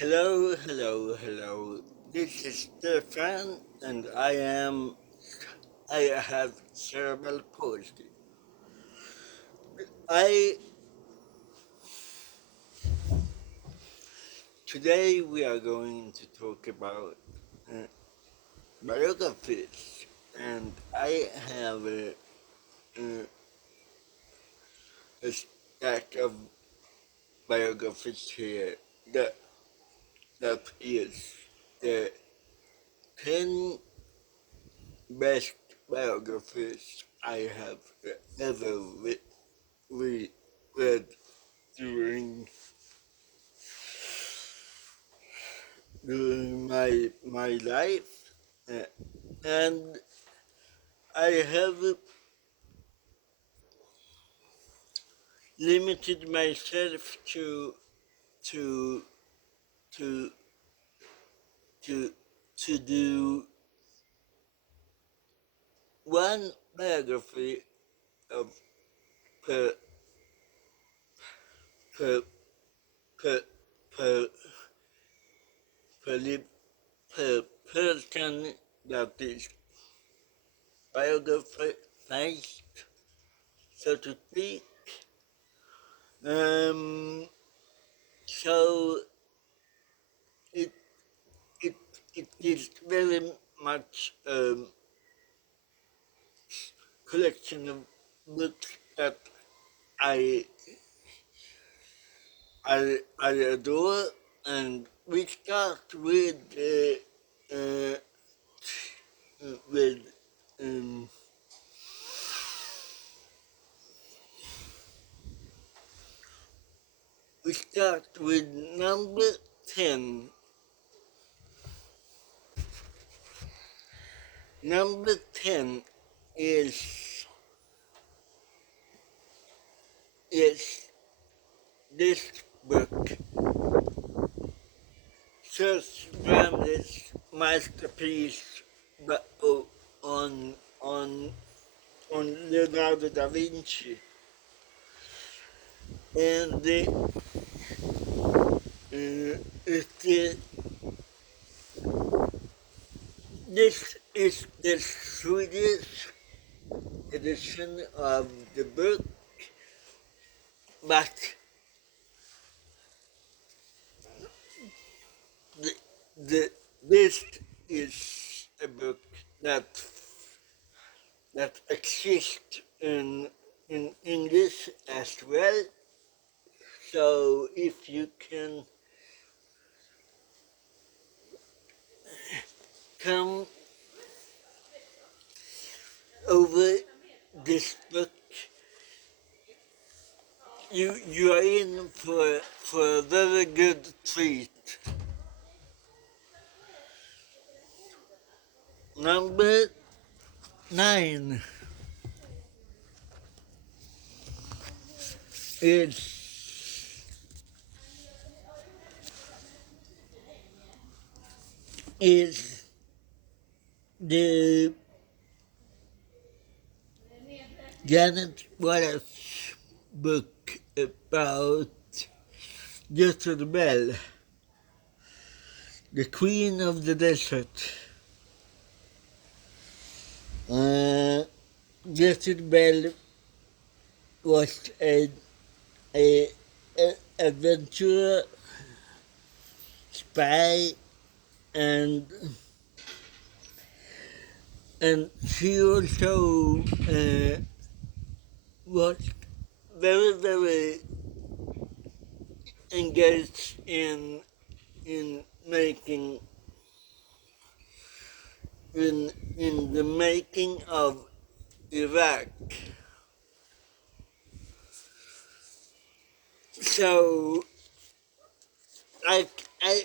Hello, hello, hello. This is Stefan, and I have cerebral palsy. I Today we are going to talk about uh, biographies, and I have a stack of biographies here that that is the 10 best biographies I have ever read during my life, uh, and I have limited myself to to to to do one biography of per per per per per, per person that is biography, so to speak. Um, so it it it is very much collection of books that I I adore, and we start uh, with um, we start with number 10. Number 10 is is this book, Search Bramley's masterpiece, but on on on Leonardo da Vinci, and it, this is the Swedish edition of the book, but the, this is a book that exists in English as well. So if you can come over this book, you are in for a very good treat. Number 9 is is the Janet Wallace book about Jezebel, the Queen of the Desert. Uh, Jezebel was a, a adventurer, spy, and she also was very engaged in making in the making of Iraq. So I I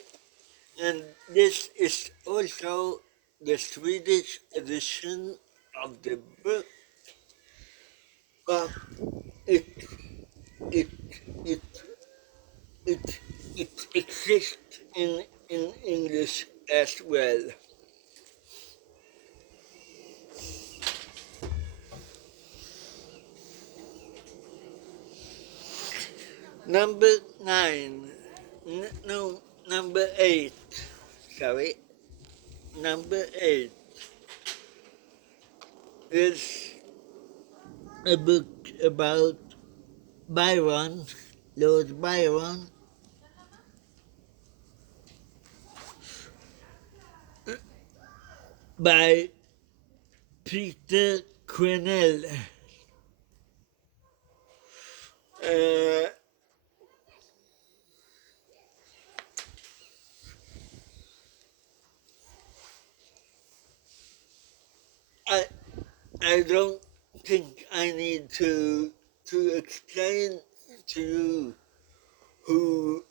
and this is also the Swedish edition of the book, but it it it it it exists in English as well. Number 9. No, Number eight. Sorry. Number eight is a book about Byron, Lord Byron, by Peter Quinnell. Uh, I I don't think I need to explain to you who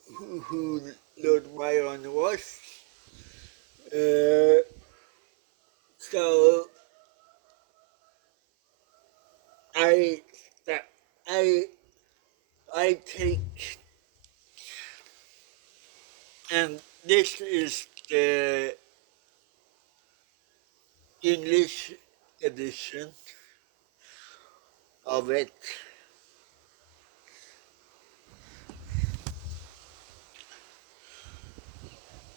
Lord Byron was. Uh, so I I I take, and this is the English edition of it.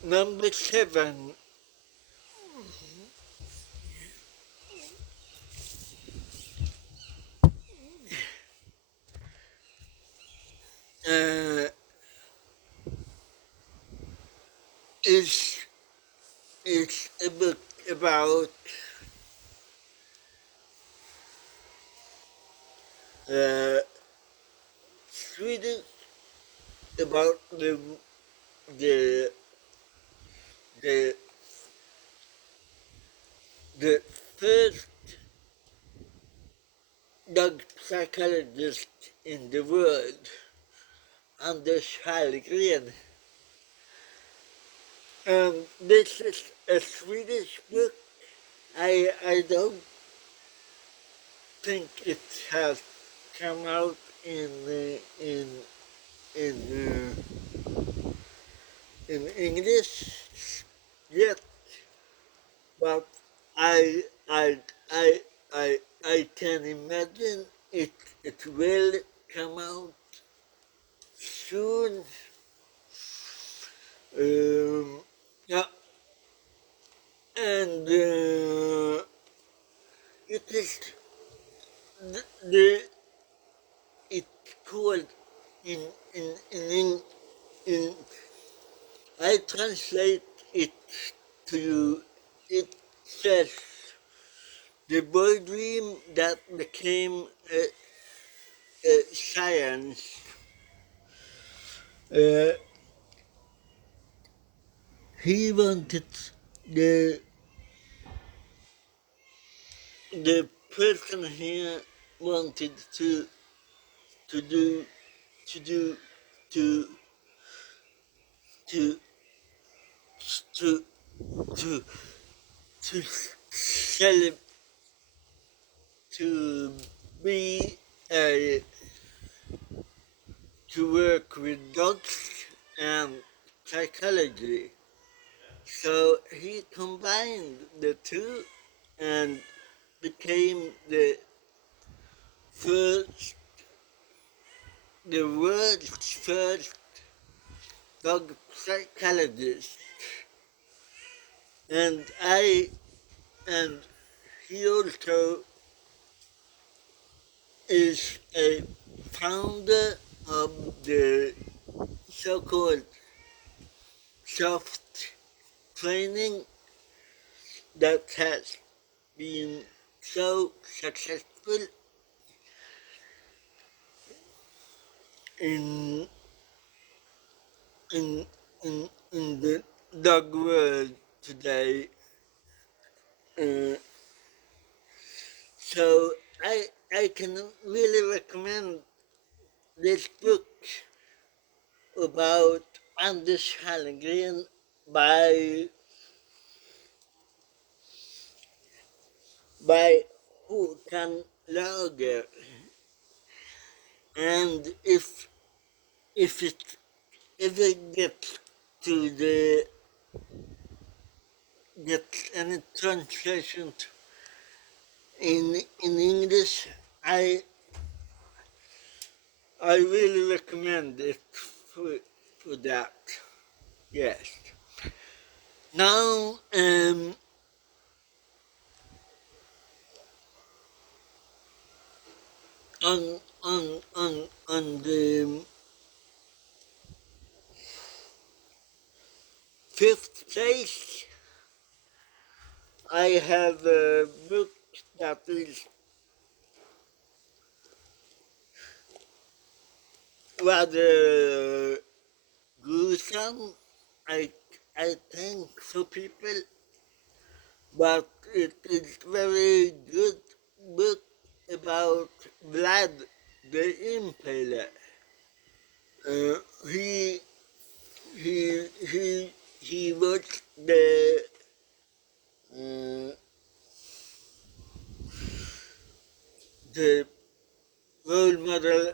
Number seven uh, is a book about uh, Sweden, about the the the first dog psychologist in the world, Anders Hallgren. This is a Swedish book. I don't think it has come out in in English yet, but I I I I can imagine it will come out soon. Yeah, and it is the it called in in in in I translate it to you. It says the boy dream that became a science. Uh, he wanted the the person here wanted to do to do to to to to to celebrate, to be a to work with dogs and psychology. So he combined the two and became first the world's first dog psychologist. And I and he also is a founder of the so-called soft training that has been so successful in in in the dog world today. Uh, so I can really recommend this book about Anders Hallgren by by Håkan Lager. And if it if it gets to the gets any translation in English, I I really recommend it for that. Yes. Now, on the fifth place, I have a book that is rather gruesome, I, I think, for people, but it is very good book about Vlad the Impaler. Uh, he he he was uh, the role model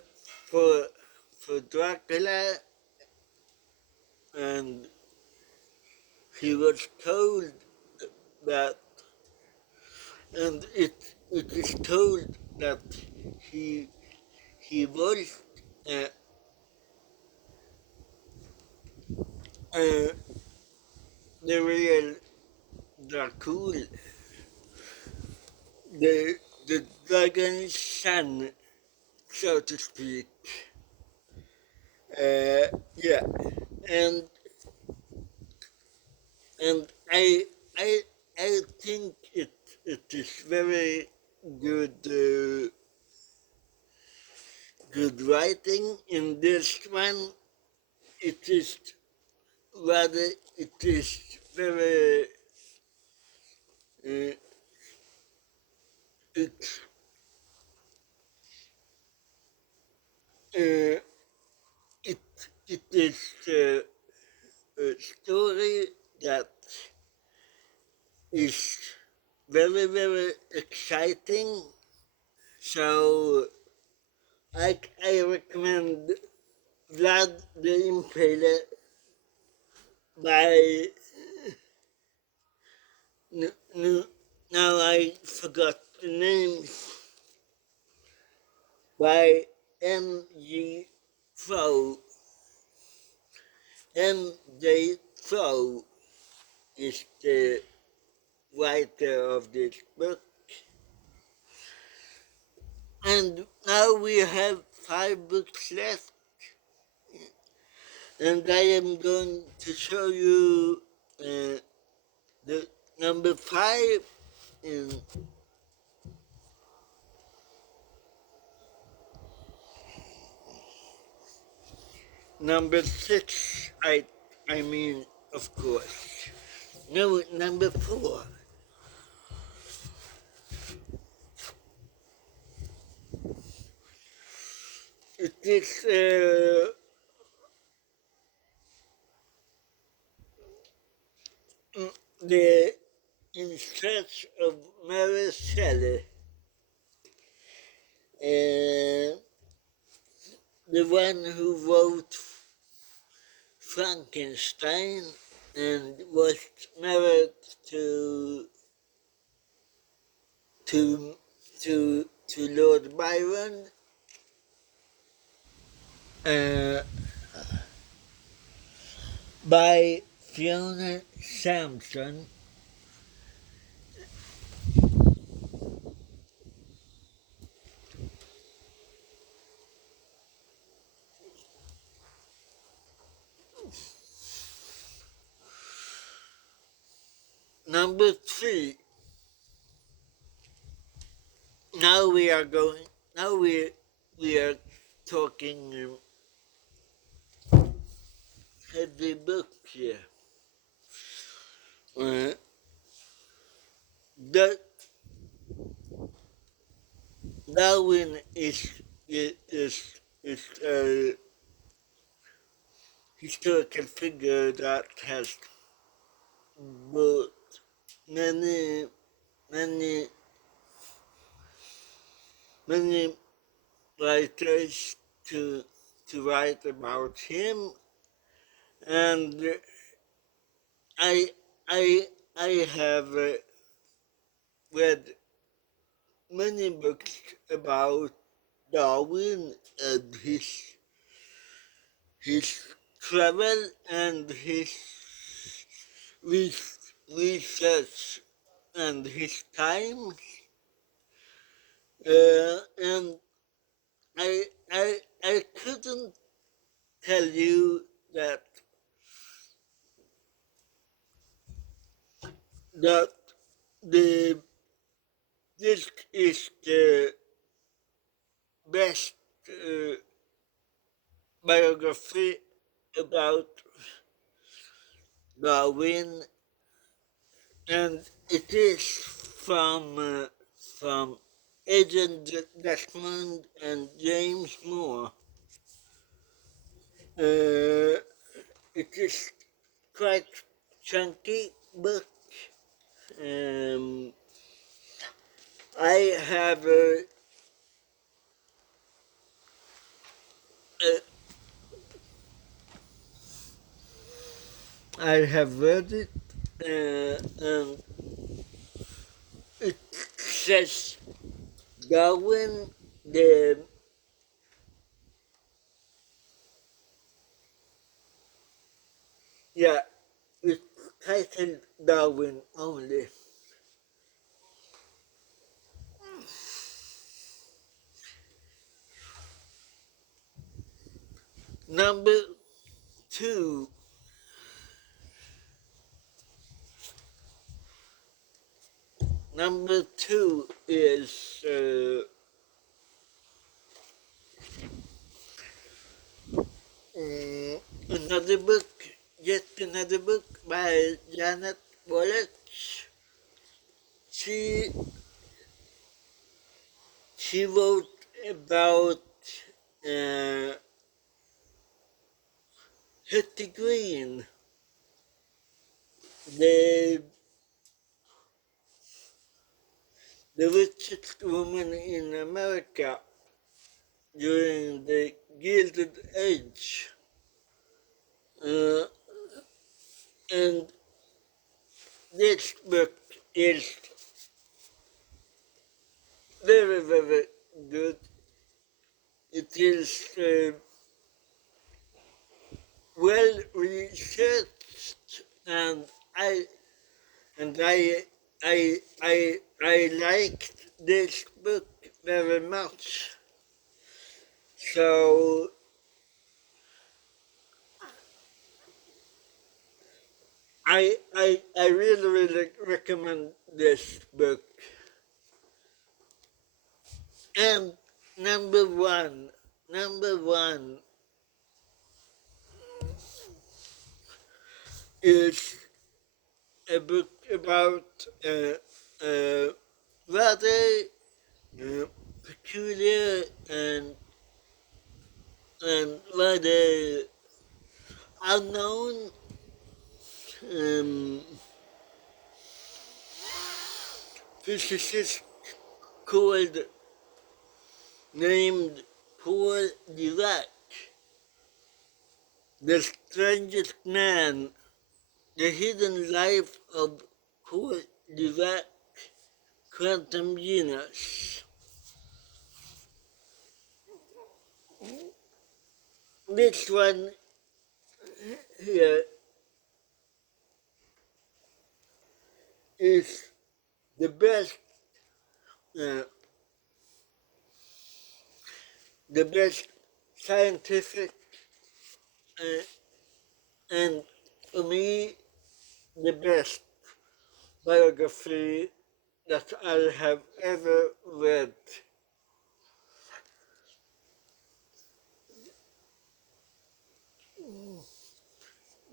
for Dracula, and he was told that, and it is told that he he was uh, uh, the real Dracul, the dragon's son, so to speak. Yeah, and and I I think it is very good good writing in this one. It is rather it is very uh, it uh, it it is a story that is very exciting. So I recommend Vlad the Impaler by now I forgot the name, by M.G. Frow. M.J. Frow is the writer of this book. And now we have 5 books left, and I am going to show you the number 5 and number 6. I mean, of course. No, number 4. It is the In Search of Mary Shelley, the one who wrote Frankenstein and was married to to Lord Byron. Uh, by Fiona Sampson. Number 3. Now we are going. Now we are talking heavy book here. Uh, the Darwin is a historical figure that has brought many many many writers to write about him, and I I I have read many books about Darwin and his travel and his research and his time. And I couldn't tell you that the this is the best biography about Darwin, and it is from Agent Desmond and James Moore. It is quite chunky book. Um, I have uh, I have read it, and it says Darwin, the yeah, it's titled Darwin only. Number two, number two is another book, yet another book by Janet Wallace. She she wrote about uh, Hetty Green, the the richest woman in America during the Gilded Age. Uh, and this book is very, very good. It is well researched, and I and I liked this book very much. So I really really recommend this book. And number one is a book about uh, rather peculiar and rather unknown um, physicist called named Paul Dirac, the strangest man, the hidden life of Paul Dirac, quantum genius. This one here is the best, uh, the best scientific, uh, and for me, the best biography that I have ever read.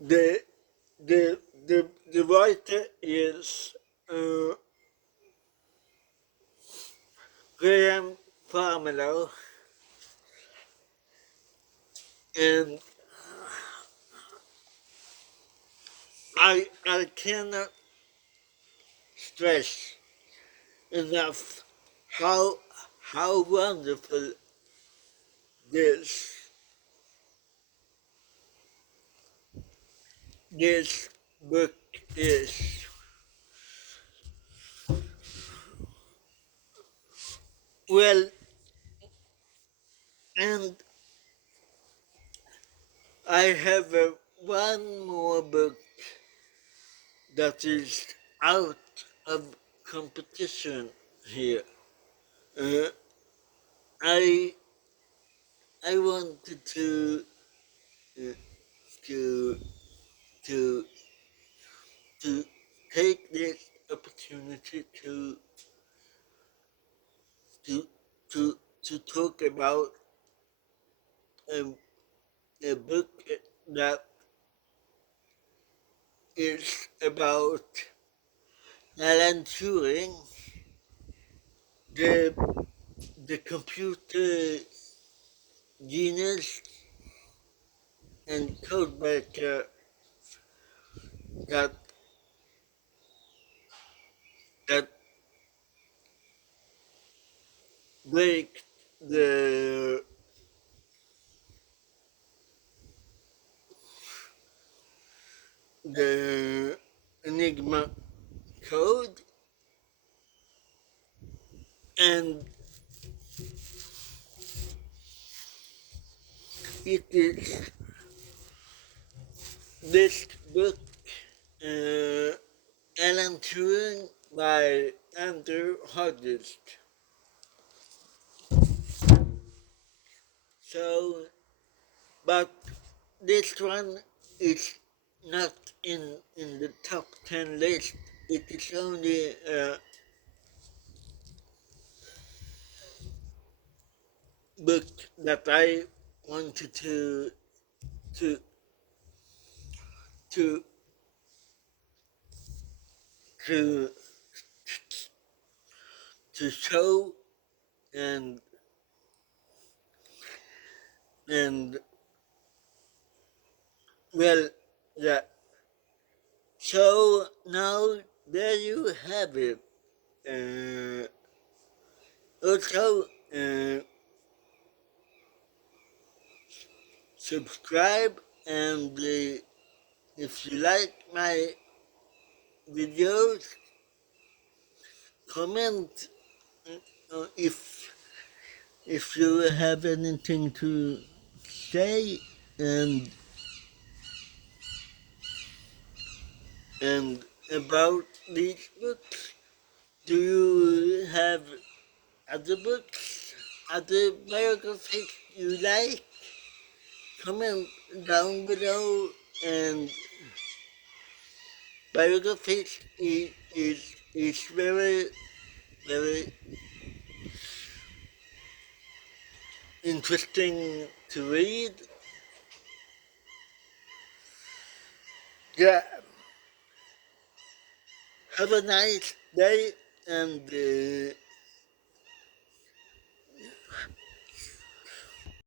The the writer is uh, Graham Farmelo, and I cannot stress enough how how wonderful this this book is. Well, and I have one more book that is out of competition here. Uh, I I wanted uh, to to to take this opportunity to to to talk about a, a book that is about Alan Turing, the the computer genius and codemaker that that break the the Enigma code, and it is this book, uh, Alan Turing by Andrew Hodges. So, but this one is not in the top 10 list. It is only a book that I wanted to to to to show and and well, yeah. So now there you have it. Uh, Also, subscribe, and if you like my videos, comment if you have anything to say, and and about these books. Do you have other books, other biographies you like? Comment down below, and biographies is very, very interesting to read. Yeah, have a nice day, and